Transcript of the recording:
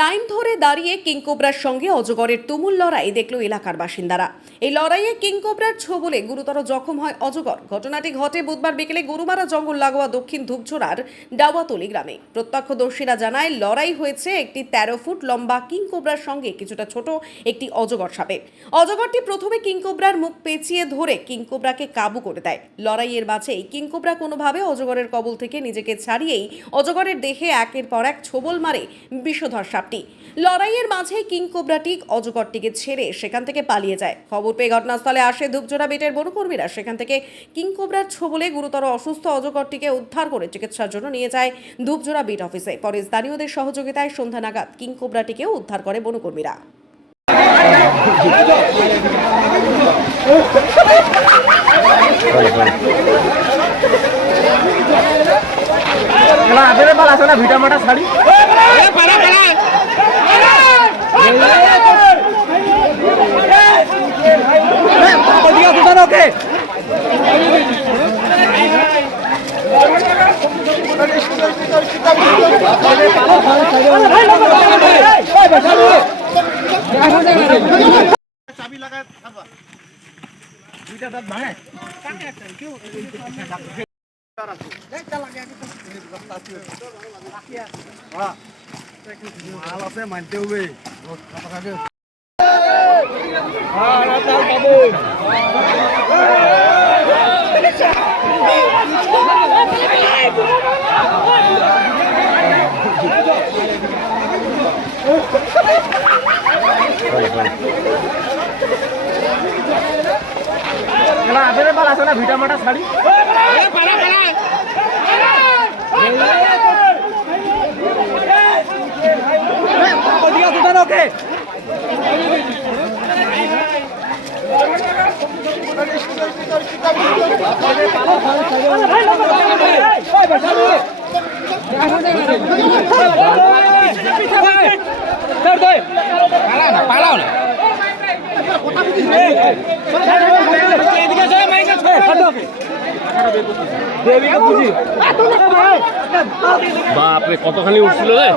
Line ধরে দাঁড়িয়ে কিংকোবরার সঙ্গে অজগরের তুমুল লড়াই দেখল এলাকার বাসিন্দারা। এই লড়াইয়ে কিংকোবরার ছোবলে গুরুতর জখম হয় অজগর। ঘটনাটি ঘটে বুধবার বিকেলে গরুমারা জঙ্গল লাগোয়া দক্ষিণ ধূপঝোড়ার ডাওয়াতলি গ্রামে। প্রত্যক্ষদর্শীরা জানায় লড়াই হয়েছে একটি 13 ফুট লম্বা কিংকোবরার সঙ্গে কিছুটা ছোট একটি অজগর সাপের। অজগরটি প্রথমে কিংকোবরার মুখ পেঁচিয়ে ধরে কিংকোবরাকে কাবু করে দেয়। লড়াইয়ের মাঝেই কিংকোবরা কোনোভাবে অজগরের কবল থেকে নিজেকে ছাড়িয়েই অজগরের দেহে একের পর এক ছোবল মারে বিষধর সাপটি। লড়াইয়ের মাঝে কিংকোবরাটি অজগরটিকে ছেড়ে সেখান থেকে পালিয়ে যায়। খবর পেয়ে ঘটনাস্থলে আসে ধূপঝোড়া বেটের বনকর্মীরা। সেখান থেকে কিংকোবরার ছোবলে গুরুতর অসুস্থ অজগরটিকে উদ্ধার করে চিকিৎসার জন্য নিয়ে যায় ধূপঝোড়া বিট অফিসে। পরে স্থানীয়দের সহযোগিতায় সন্ধ্যা নাগাদ কিংকোবরাটিকেও উদ্ধার করে বনকর্মীরা। ভিটামাটা শাড়ি চাবি লাগায় দুইটা দাঁত ভাঙে মাল আছে মানতে হবে। ভিটামাটা শাড়ি পালাও না বাপরে কতখানি উঠছিল রে।